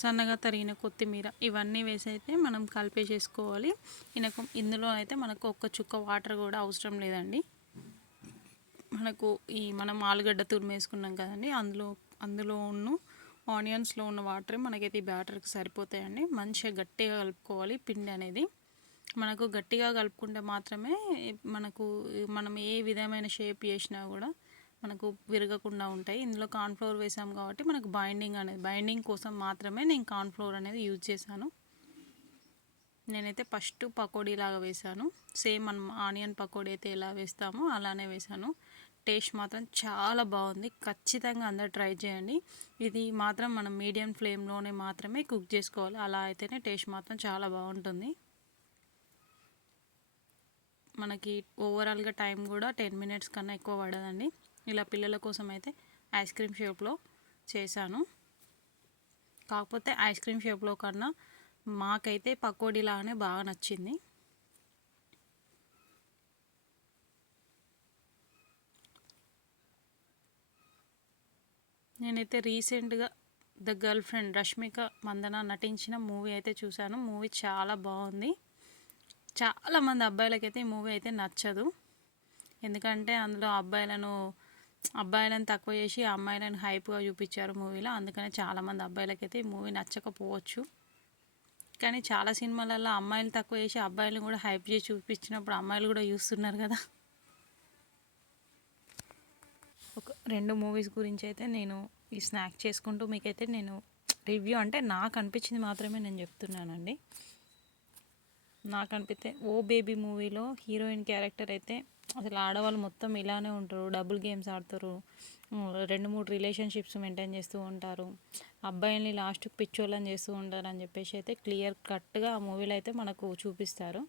సన్నగా తరిగిన కొత్తిమీర ఇవన్నీ వేసి అయితే మనం కలిపేసేసుకోవాలి ఇనకు ఇందులో అయితే మనకు ఒక్క చుక్క వాటర్ కూడా అవసరం లేదండి. మనకు ఈ మనం ఆలుగడ్డ తురిమేసుకున్నాం కదండి. అందులో అందులో ఉన్న ఆనియన్స్లో ఉన్న వాటర్ మనకైతే ఈ బ్యాటర్కి సరిపోతాయండి. మంచిగా గట్టిగా కలుపుకోవాలి పిండి అనేది. మనకు గట్టిగా కలుపుకుంటే మాత్రమే మనకు మనం ఏ విధమైన షేప్ చేసినా కూడా మనకు విరగకుండా ఉంటాయి. ఇందులో కార్న్ఫ్లోర్ వేసాం కాబట్టి మనకు బైండింగ్ అనేది బైండింగ్ కోసం మాత్రమే నేను కార్న్ఫ్లోర్ అనేది యూజ్ చేశాను. నేనైతే ఫస్ట్ పకోడీ లాగా వేసాను సేమ్ మనం ఆనియన్ పకోడీ అయితే ఎలా వేస్తామో అలానే వేసాను టేస్ట్ మాత్రం చాలా బాగుంది. ఖచ్చితంగా అందరు ట్రై చేయండి. ఇది మాత్రం మనం మీడియం ఫ్లేమ్లోనే మాత్రమే కుక్ చేసుకోవాలి. అలా అయితేనే టేస్ట్ మాత్రం చాలా బాగుంటుంది. మనకి ఓవరాల్గా టైం కూడా టెన్ మినిట్స్ కన్నా ఎక్కువ పడదండి. ఇలా పిల్లల కోసం అయితే ఐస్ క్రీమ్ షేప్లో చేశాను. కాకపోతే ఐస్ క్రీమ్ షేప్లో కన్నా మాకైతే పకోడీలాగానే బాగా నచ్చింది. నేనైతే రీసెంట్గా the girlfriend Rashmika Mandanna నటించిన మూవీ అయితే చూశాను. మూవీ చాలా బాగుంది. చాలామంది అబ్బాయిలకైతే ఈ మూవీ అయితే నచ్చదు. ఎందుకంటే అందులో అబ్బాయిలను అబ్బాయిలను తక్కువ చేసి అమ్మాయిలను హైప్గా చూపించారు మూవీలో. అందుకనే చాలామంది అబ్బాయిలకైతే ఈ మూవీ నచ్చకపోవచ్చు. కానీ చాలా సినిమాలలో అమ్మాయిలు తక్కువ చేసి అబ్బాయిలను కూడా హైప్ చేసి చూపించినప్పుడు అమ్మాయిలు కూడా చూస్తున్నారు కదా. ఒక రెండు మూవీస్ గురించి అయితే నేను ఈ స్నాక్ చేసుకుంటూ మీకైతే నేను రివ్యూ అంటే నాకు అనిపించింది మాత్రమే నేను చెప్తున్నానండి. నాకు అనిపిస్తే ఓ బేబీ మూవీలో హీరోయిన్ క్యారెక్టర్ అయితే అసలు ఆడవాళ్ళు మొత్తం ఇలానే ఉంటారు. డబుల్ గేమ్స్ ఆడతారు. రెండు మూడు రిలేషన్షిప్స్ మెయింటైన్ చేస్తూ ఉంటారు. అబ్బాయిల్ని లాస్ట్కి పిచ్చోళ్ళని చేస్తూ ఉంటారు అని చెప్పేసి అయితే క్లియర్ కట్గా ఆ మూవీలో అయితే మనకు చూపిస్తారు.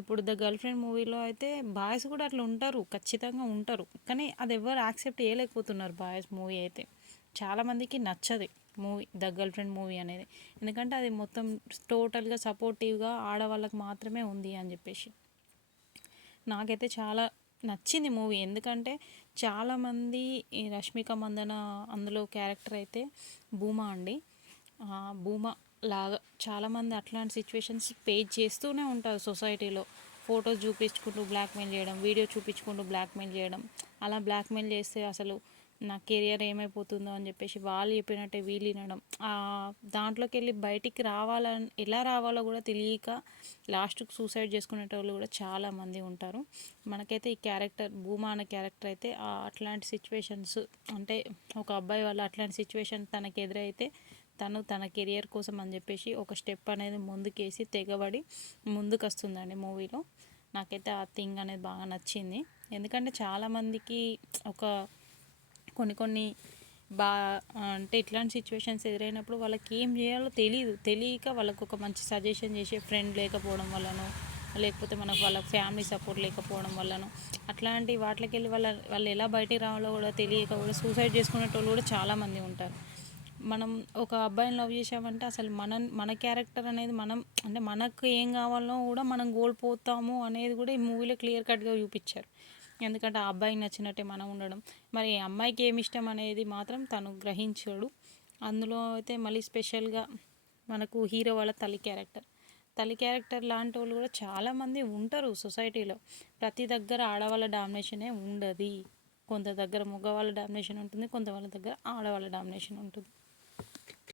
ఇప్పుడు ద గర్ల్ ఫ్రెండ్ మూవీలో అయితే బాయ్స్ కూడా అట్లా ఉంటారు. ఖచ్చితంగా ఉంటారు. కానీ అది ఎవరు యాక్సెప్ట్ చేయలేకపోతున్నారు బాయ్స్ మూవీ అయితే. చాలామందికి నచ్చదు movie the girlfriend movie అనేది. ఎందుకంటే అది మొత్తం టోటల్గా సపోర్టివ్గా ఆడవాళ్ళకి మాత్రమే ఉంది అని చెప్పేసి. నాకైతే చాలా నచ్చింది మూవీ. ఎందుకంటే చాలామంది ఈ రష్మిక మందన అందులో క్యారెక్టర్ అయితే భూమా అండి. భూమా లాగా చాలామంది అట్లాంటి సిచ్యువేషన్స్ పేజ్ చేస్తూనే ఉంటారు సొసైటీలో. ఫొటోస్ చూపించుకుంటూ బ్లాక్మెయిల్ చేయడం వీడియో చూపించుకుంటూ బ్లాక్మెయిల్ చేయడం. అలా బ్లాక్మెయిల్ చేస్తే అసలు నా కెరియర్ ఏమైపోతుందో అని చెప్పేసి వాళ్ళు చెప్పినట్టే వీళ్ళు వినడం. దాంట్లోకి వెళ్ళి బయటికి రావాలని ఎలా రావాలో కూడా తెలియక లాస్ట్కి సూసైడ్ చేసుకునేటోళ్ళు కూడా చాలామంది ఉంటారు. మనకైతే ఈ క్యారెక్టర్ భూమా అనే క్యారెక్టర్ అయితే అట్లాంటి సిచ్యువేషన్స్ అంటే ఒక అబ్బాయి వల్ల అట్లాంటి సిచ్యువేషన్ తనకు ఎదురైతే తను తన కెరియర్ కోసం అని చెప్పేసి ఒక స్టెప్ అనేది ముందుకేసి తెగబడి ముందుకు వస్తుందండి మూవీలో. నాకైతే ఆ థింగ్ అనేది బాగా నచ్చింది. ఎందుకంటే చాలామందికి ఒక కొన్ని కొన్ని బా అంటే ఇట్లాంటి సిచ్యువేషన్స్ ఎదురైనప్పుడు వాళ్ళకి ఏం చేయాలో తెలియదు తెలియక వాళ్ళకు ఒక మంచి సజెషన్ చేసే ఫ్రెండ్ లేకపోవడం వల్లనో లేకపోతే మనకు వాళ్ళ ఫ్యామిలీ సపోర్ట్ లేకపోవడం వల్లనో అట్లాంటి వాటికి వెళ్ళి వాళ్ళ వాళ్ళు ఎలా బయటికి రావాలో కూడా తెలియక కూడా సూసైడ్ చేసుకునేటోళ్ళు కూడా చాలామంది ఉంటారు. మనం ఒక అబ్బాయిని లవ్ చేసామంటే అసలు మన మన క్యారెక్టర్ అనేది మనం అంటే మనకు ఏం కావాలో కూడా మనం కోల్పోతాము అనేది కూడా ఈ మూవీలో క్లియర్ కట్గా చూపించారు. ఎందుకంటే ఆ అబ్బాయికి నచ్చినట్టే మనం ఉండడం. మరి అమ్మాయికి ఏమి ఇష్టం అనేది మాత్రం తను గ్రహించాడు. అందులో అయితే మళ్ళీ స్పెషల్గా మనకు హీరో వాళ్ళ తల్లి క్యారెక్టర్. తల్లి క్యారెక్టర్ లాంటి వాళ్ళు కూడా చాలామంది ఉంటారు సొసైటీలో. ప్రతి దగ్గర ఆడవాళ్ళ డామినేషనే ఉండదు. కొంత దగ్గర మగవాళ్ళ డామినేషన్ ఉంటుంది కొంత వాళ్ళ దగ్గర ఆడవాళ్ళ డామినేషన్ ఉంటుంది.